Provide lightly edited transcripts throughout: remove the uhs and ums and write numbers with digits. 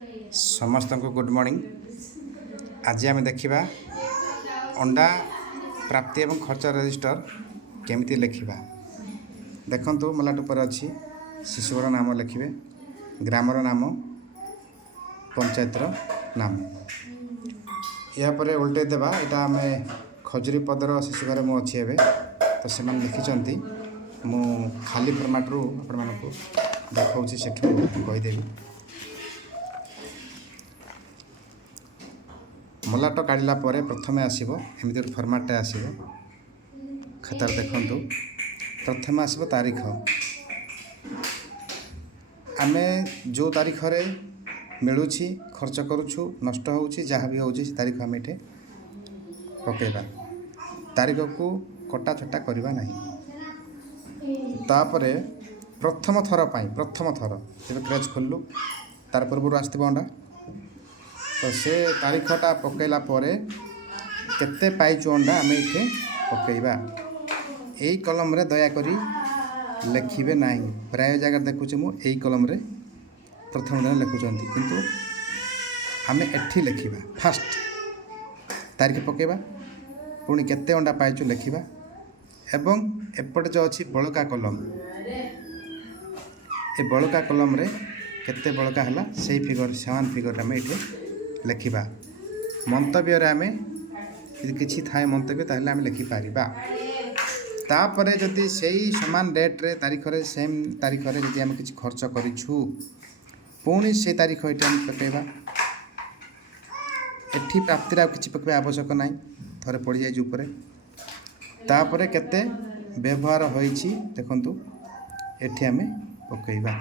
समस्त को good morning. आज आम देखा अंडा प्राप्ति एवं खर्च रजिस्टर केमिति लिखा। देखु मलाट पर अच्छी शिशुर नाम लिखे, ग्रामर नाम, पंचायतर नाम। यापर उल्टे देवा यहाँ आम खजुरी पदर शिशु घर मु अच्छी ए तो से लिखिं मु खाली फर्माट्रु आपको देखा से कहीदेवी। मलाट काढ़ला प्रथम आसो एमती गोटे फर्माटे आसो खातार देखु। प्रथम आसो तारीख, आम जो तारीख रे मिलूँ खर्च करुछु नष्ट हो जहाँ भी हो तारीख आम ये पकेबा। तारीख को कटा छटा करवा नहीं। तापरे प्रथम थर जब क्रेज खोलु तार पूर्व आसो अंडा तो से तारीखटा पकईला केते पाइचु अंडा आम ये पकईबा। यही कलम रे दयाकोरी लिखे ना। प्राय जगह देखुचे मुझे कलम रे प्रथम दिन लिखुंट किंतु आम एठी लिखा। फास्ट तारीख पकेबा, पुणी केते अंडा पाइचु लिखा एवं एपटे जो अच्छी बड़का कलम, ए बड़का कलम रे केते बड़का है से फिगर समान फिगर आम ये लिखा। मंतव्य आम किसी थाए मंतव्य ताहले आम लिखिपर। तापरे जदि सही सामान डेट रे तारीख रे सेम तारीख रे जदि आम किसी खर्च करिछु पुणी से तारीख ये पकेबा। एठी प्राप्तिर किसी पकेबा आवश्यक ना, थरे पड़ जाए। तापरे केते व्यवहार होइछि देखंतु एठी आम पकेबा।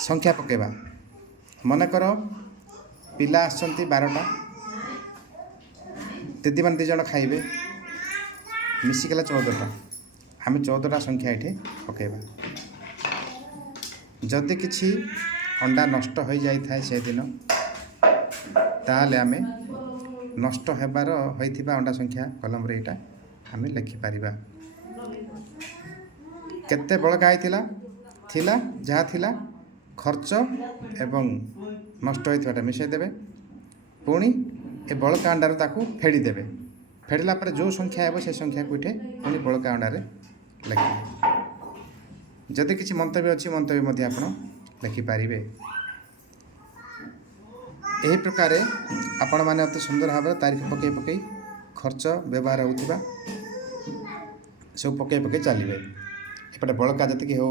संख्या पकेबा। मनकर पिला आसछंती 12टा, दीदी मान 2 जण खाइबे, मिसिकला 14टा। आम 14टा संख्या ये पकेबा। जदि किछि अंडा नष्ट हो जाए से दिन ताले आम नष्ट होबार होइथिबा अंडा संख्या कलम रे एटा आम लिखिपर। केते बड़का आइथिला थिला जहाँ थिला खर्च एवं नष्ट होइथिबाटा मिसाई देबे। पुणी ए बड़का अंडार ताकू फेड़ी देबे। फेड़ला पर जो संख्या है से संख्या को इठे पुणी बड़का अंडारे लिखे। जदि किसी मंतव्य अच्छी मंतव्य मध्य आपण लिखिपारे। यही प्रकार आपण मैंने अति सुंदर भाव तारीख पकई पकई खर्च व्यवहार होता सब पकई पकई चलिए। एपटे बड़का जी हो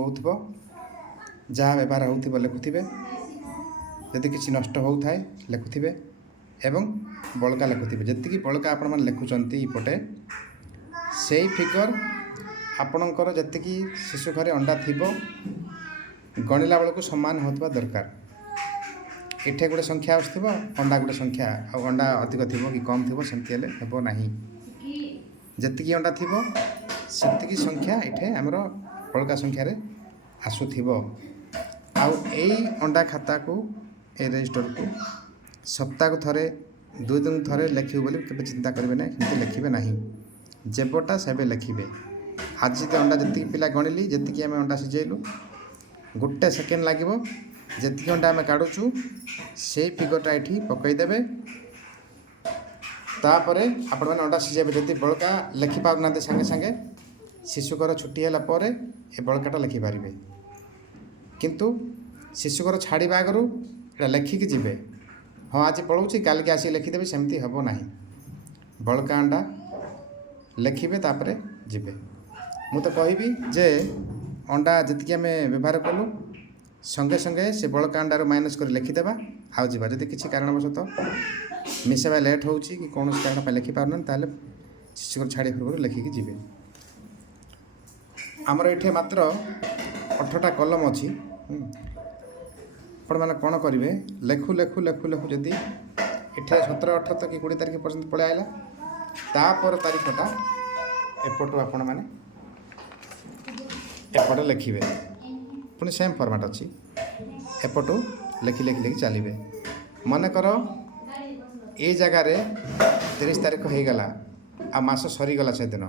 जहाँ व्यवहार हो लिखुवे, जदि किसी नष्ट होता है लिखुवे एवं बड़का लिखुवे। जी बड़का आपण मैंने लिखुंट इपटे से फिगर आपणकर जी शिशु घरे अंडा थी गणिला बेलू सामान होता दरकार। इठे गोटे संख्या आसो अंडा गोटे संख्या अंडा अधिक थी कि कम थी सेमती हे ना। जी अंडा थी से संख्या इठे आमर बड़का संख्यार आसुव। आई अंडा खाता को ए रजिस्टर को सप्ताह को थरे 2 दिन थरे लिखे बोली के चिंता करेंगे ना, कि लिखे ना। जेबटा सेबे लिखे। आज जी अंडा जी पिला गणिली जी आम अंडा सिझेलु गोटे सेकेंड लगे जी अंडा आम काढ़ुचु से फिगरटा ये पकईदेवे। तापर आपण मैंने अंडा सिझेबे। जदि बड़का लिखिपार ना सागे सागे शिशुकर छुट्टी है ए बड़काटा लिखिपारे। किंतु शिशुकर छाड़ा आगु ये लिखिकी जी हाँ आज पढ़ाऊँ काल के आसिक लिखिदेवी सेमती हम ना। बड़का अंडा लिखे तापर जी। मुझे कहबी जे अंडा जी आम व्यवहार कलु संगे संगे से बड़का अंडार माइनस कर लिखिदेवा आउ जा। जदि किसी कारणवश मिसेबा लेट हो कि कौन कारण लिखिपार ताल शिशुकर छाड़ी पूर्व लिखिकी जी। आमर ये मात्र 18टा कलम अच्छी। आपण मैंने कौन करेंगे लेखु लेखु लेखु लेखु जदि इठे 17, 18 कि 20 तारीख पर्यंत पलि आला तापर तारीखटा एपटू आपण मैंने एपटे लिखे। पुणी सेम फॉर्मेट अच्छी एपटू लिखि लिखि लिखि चलिए। मनकर ये जगार 30 तारीख हो गला आ मास सरीगला से दिन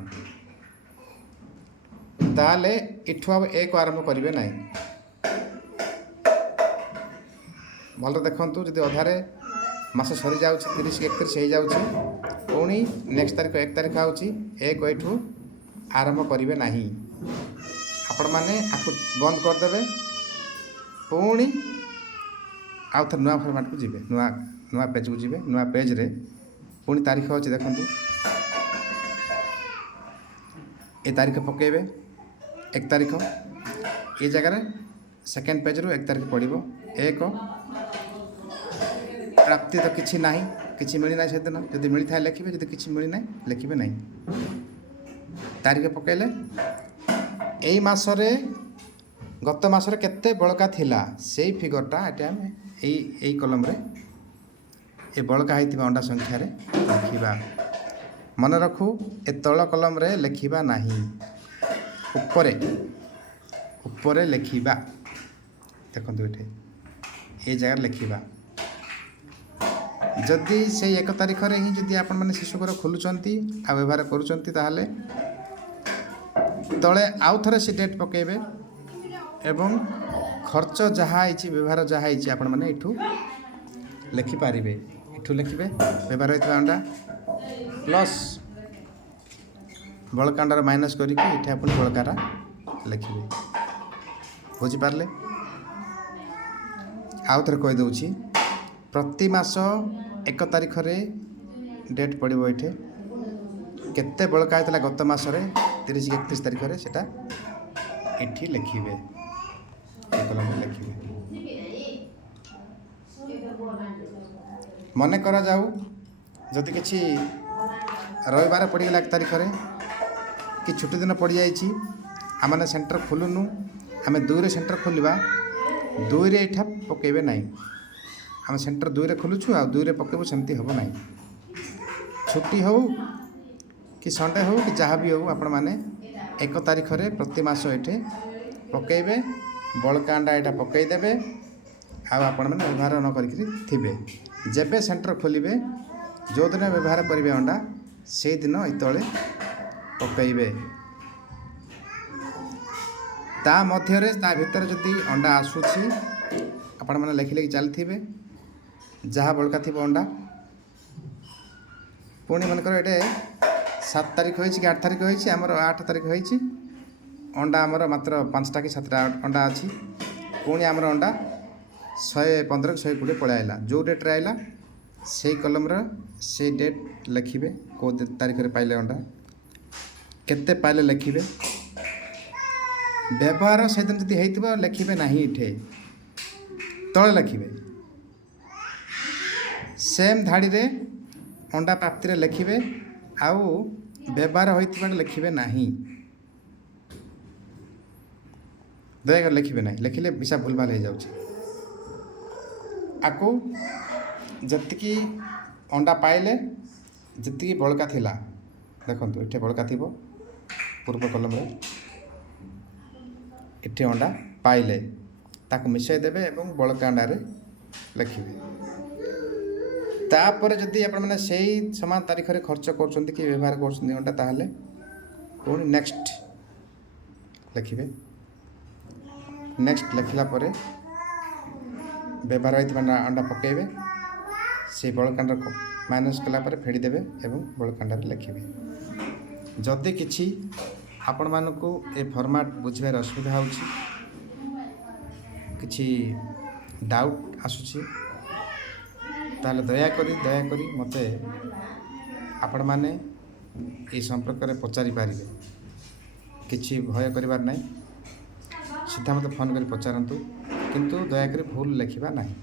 ताले इठू अब 1 आरंभ करेंगे ना। ଭଲ ଦେଖନ୍ତୁ ଯଦି ଅଧାରେ ମାସ ସରିଯାଉଛି 30 କି 31 ହେଇଯାଉଛି ପୁଣି ନେକ୍ସଟ ତାରିଖ 1 ତାରିଖ ଆଉଛି 1 ଏଠୁ ଆରମ୍ଭ କରିବେ ନାହିଁ। ଆପଣମାନେ ଆକୁ ବନ୍ଦ କରିଦେବେ ପୁଣି ଆଉ ଥରେ ନୂଆ ଫର୍ମାଟକୁ ଯିବେ, ନୂଆ ପେଜକୁ ଯିବେ। ନୂଆ ପେଜରେ ପୁଣି ତାରିଖ ଅଛି ଦେଖନ୍ତୁ, ଏ ତାରିଖ ପକାଇବେ 1 ତାରିଖ, ଏ ଜାଗାରେ ସେକେଣ୍ଡ ପେଜରୁ 1 ତାରିଖ ପଡ଼ିବ। 1 ପ୍ରାପ୍ତି ତ କିଛି ନାହିଁ, କିଛି ମିଳିନାହିଁ ସେଦିନ। ଯଦି ମିଳିଥାଏ ଲେଖିବେ, ଯଦି କିଛି ମିଳିନାହିଁ ଲେଖିବେ ନାହିଁ। ତାରିଖ ପକାଇଲେ ଏଇ ମାସରେ ଗତ ମାସରେ କେତେ ବଳକା ଥିଲା ସେଇ ଫିଗରଟା ଏଠି ଆମେ ଏଇ କଲମରେ ଏ ବଳକା ହେଇଥିବା ଅଣ୍ଡା ସଂଖ୍ୟାରେ ଲେଖିବା। ମନେ ରଖୁ ଏ ତଳ କଲମରେ ଲେଖିବା ନାହିଁ, ଉପରେ ଲେଖିବା। ଦେଖନ୍ତୁ ଏଠି ଏ ଜାଗାରେ ଲେଖିବା। ଯଦି ସେଇ 1 ତାରିଖରେ ହିଁ ଯଦି ଆପଣମାନେ ଶିଶୁଘର ଖୋଲୁଛନ୍ତି ଆଉ ବ୍ୟବହାର କରୁଛନ୍ତି ତାହେଲେ ତଳେ ଆଉ ଥରେ ସେ ଡେଟ୍ ପକାଇବେ ଏବଂ ଖର୍ଚ୍ଚ ଯାହା ହେଇଛି, ବ୍ୟବହାର ଯାହା ହେଇଛି ଆପଣମାନେ ଏଠୁ ଲେଖିପାରିବେ। ଏଠୁ ଲେଖିବେ ବ୍ୟବହାର ହୋଇଥିବା ଅଣ୍ଡା ପ୍ଲସ୍ ବଳକା ଅଣ୍ଡାର ମାଇନସ୍ କରିକି ଏଠି ଆପଣ ବଳକାଟା ଲେଖିବେ। ବୁଝିପାରିଲେ? ଆଉ ଥରେ କହିଦେଉଛି, ପ୍ରତି ମାସ 1 ତାରିଖରେ ଡେଟ୍ ପଡ଼ିବ। ଏଠି କେତେ ବଳକା ହେଇଥିଲା ଗତ ମାସରେ 30 କି 31 ତାରିଖରେ ସେଟା ଏଠି ଲେଖିବେ, ଏ କଲମରେ ଲେଖିବେ। ମନେ କରାଯାଉ ଯଦି କିଛି ରବିବାର ପଡ଼ିଗଲା 1 ତାରିଖରେ କି ଛୁଟି ଦିନ ପଡ଼ିଯାଇଛି, ଆମମାନେ ସେଣ୍ଟର ଖୋଲୁନୁ, ଆମେ 2ରେ ସେଣ୍ଟର ଖୋଲିବା, 2ରେ ଏଇଟା ପକାଇବେ ନାହିଁ। ଆମେ ସେଣ୍ଟର 2ରେ ଖୋଲୁଛୁ ଆଉ 2ରେ ପକାଇବୁ, ସେମିତି ହେବ ନାହିଁ। ଛୁଟି ହେଉ କି ସଣ୍ଡେ ହେଉ କି ଯାହା ବି ହେଉ ଆପଣମାନେ 1 ତାରିଖରେ ପ୍ରତି ମାସ ଏଠି ପକାଇବେ। ବଳକା ଅଣ୍ଡା ଏଇଟା ପକାଇଦେବେ ଆଉ ଆପଣମାନେ ବ୍ୟବହାର ନ କରିକି ଥିବେ। ଯେବେ ସେଣ୍ଟର ଖୋଲିବେ, ଯେଉଁଦିନ ବ୍ୟବହାର କରିବେ ଅଣ୍ଡା ସେଇଦିନ ଏଇ ତଳେ ପକାଇବେ। ତା ମଧ୍ୟରେ ତା ଭିତରେ ଯଦି ଅଣ୍ଡା ଆସୁଛି ଆପଣମାନେ ଲେଖି ଚାଲିଥିବେ ଯାହା ବଳକା ଥିବ ଅଣ୍ଡା। ପୁଣି ମନେକର ଏଇଟା 7 ତାରିଖ ହୋଇଛି କି 8 ତାରିଖ ହୋଇଛି, ଆମର 8 ତାରିଖ ହୋଇଛି, ଅଣ୍ଡା ଆମର ମାତ୍ର 5ଟା କି 7ଟା ଅଣ୍ଡା ଅଛି। ପୁଣି ଆମର ଅଣ୍ଡା 115 କି 120 ପଳେଇ ଆସିଲା। ଯେଉଁ ଡେଟ୍ରେ ଆସିଲା ସେଇ କଲମର ସେଇ ଡେଟ୍ ଲେଖିବେ, କେଉଁ ତାରିଖରେ ପାଇଲେ ଅଣ୍ଡା, କେତେ ପାଇଲେ ଲେଖିବେ। ବ୍ୟବହାର ସେଦିନ ଯଦି ହେଇଥିବ ଲେଖିବେ ନାହିଁ, ଏଠି ତଳେ ଲେଖିବେ। ସେମ୍ ଧାଡ଼ିରେ ଅଣ୍ଡା ପ୍ରାପ୍ତିରେ ଲେଖିବେ ଆଉ ବ୍ୟବହାର ହୋଇଥିବାଟା ଲେଖିବେ ନାହିଁ। ଦୟାକରି ଲେଖିବେ ନାହିଁ, ଲେଖିଲେ ହିସାବ ଭୁଲଭାଲ ହେଇଯାଉଛି। ଆକୁ ଯେତିକି ଅଣ୍ଡା ପାଇଲେ, ଯେତିକି ବଳକା ଥିଲା, ଦେଖନ୍ତୁ ଏଠି ବଳକା ଥିବ ପୂର୍ବ କଲମରେ, ଏଠି ଅଣ୍ଡା ପାଇଲେ ତାକୁ ମିଶାଇ ଦେବେ ଏବଂ ବଳକା ଅଣ୍ଡାରେ ଲେଖିବେ। ତାପରେ ଯଦି ଆପଣମାନେ ସେଇ ସମାନ ତାରିଖରେ ଖର୍ଚ୍ଚ କରୁଛନ୍ତି କି ବ୍ୟବହାର କରୁଛନ୍ତି ଅଣ୍ଡା, ତାହେଲେ ପୁଣି ନେକ୍ସଟ ଲେଖିବେ। ନେକ୍ସଟ ଲେଖିଲା ପରେ ବ୍ୟବହାର ହୋଇଥିବା ଅଣ୍ଡା ପକାଇବେ, ସେଇ ବଳକା ଅଣ୍ଡା ମାଇନସ୍ କଲା ପରେ ଫେଡ଼ିଦେବେ ଏବଂ ବଳକା ଅଣ୍ଡାରେ ଲେଖିବେ। ଯଦି କିଛି ଆପଣମାନଙ୍କୁ ଏ ଫର୍ମାଟ୍ ବୁଝିବାରେ ଅସୁବିଧା ହେଉଛି, କିଛି ଡାଉଟ୍ ଆସୁଛି, ତାହେଲେ ଦୟାକରି ମୋତେ ଆପଣମାନେ ଏହି ସମ୍ପର୍କରେ ପଚାରିପାରିବେ। କିଛି ଭୟ କରିବାର ନାହିଁ, ସିଧା ମୋତେ ଫୋନ୍ କରି ପଚାରନ୍ତୁ, କିନ୍ତୁ ଦୟାକରି ଭୁଲ ଲେଖିବା ନାହିଁ।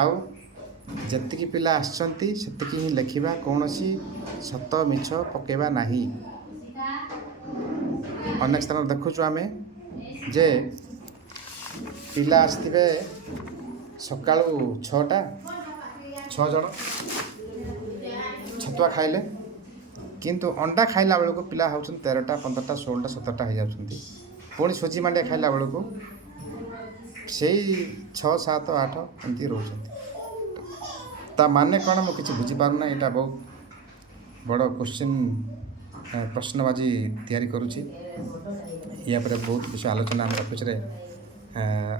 ଆଉ ଯେତିକି ପିଲା ଆସିଛନ୍ତି ସେତିକି ହିଁ ଲେଖିବା, କୌଣସି ସତ ମିଛ ପକାଇବା ନାହିଁ। ଅନେକ ସ୍ଥାନରେ ଦେଖୁଛୁ ଆମେ ଯେ ପିଲା ଆସିଥିବେ ସକାଳୁ 6 ଜଣ ଛତୁଆ ଖାଇଲେ, କିନ୍ତୁ ଅଣ୍ଡା ଖାଇଲା ବେଳକୁ ପିଲା ହେଉଛନ୍ତି 13ଟା 15ଟା 16ଟା 17ଟା ହେଇଯାଉଛନ୍ତି। ପୁଣି ସୁଜି ମାଣ୍ଡିଆ ଖାଇଲା ବେଳକୁ ସେଇ 6 7 8 ଏମିତି ରହୁଛନ୍ତି। ତା ମାନେ କ'ଣ ମୁଁ କିଛି ବୁଝିପାରୁନା। ଏଇଟା ବହୁତ ବଡ଼ ପ୍ରଶ୍ନବାଚୀ ତିଆରି କରୁଛି। ୟା ପରେ ବହୁତ କିଛି ଆଲୋଚନା ଆମ ଅଫିସରେ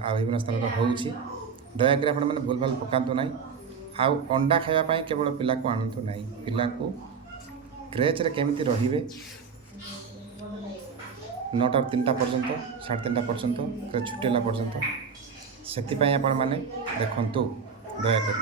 ଆଉ ବିଭିନ୍ନ ସ୍ଥାନରେ ହେଉଛି। ଦୟାକରି ଆପଣମାନେ ଭୁଲ ଭାଲ ପକାନ୍ତୁ ନାହିଁ। ଆଉ ଅଣ୍ଡା ଖାଇବା ପାଇଁ କେବଳ ପିଲାକୁ ଆଣନ୍ତୁ ନାହିଁ, ପିଲାଙ୍କୁ କ୍ରେଚ୍ରେ କେମିତି ରହିବେ 9ଟାରୁ 3ଟା ପର୍ଯ୍ୟନ୍ତ, 3:30 ପର୍ଯ୍ୟନ୍ତ, ଛୁଟି ହେଲା ପର୍ଯ୍ୟନ୍ତ, ସେଥିପାଇଁ ଆପଣମାନେ ଦେଖନ୍ତୁ ଦୟାକରି।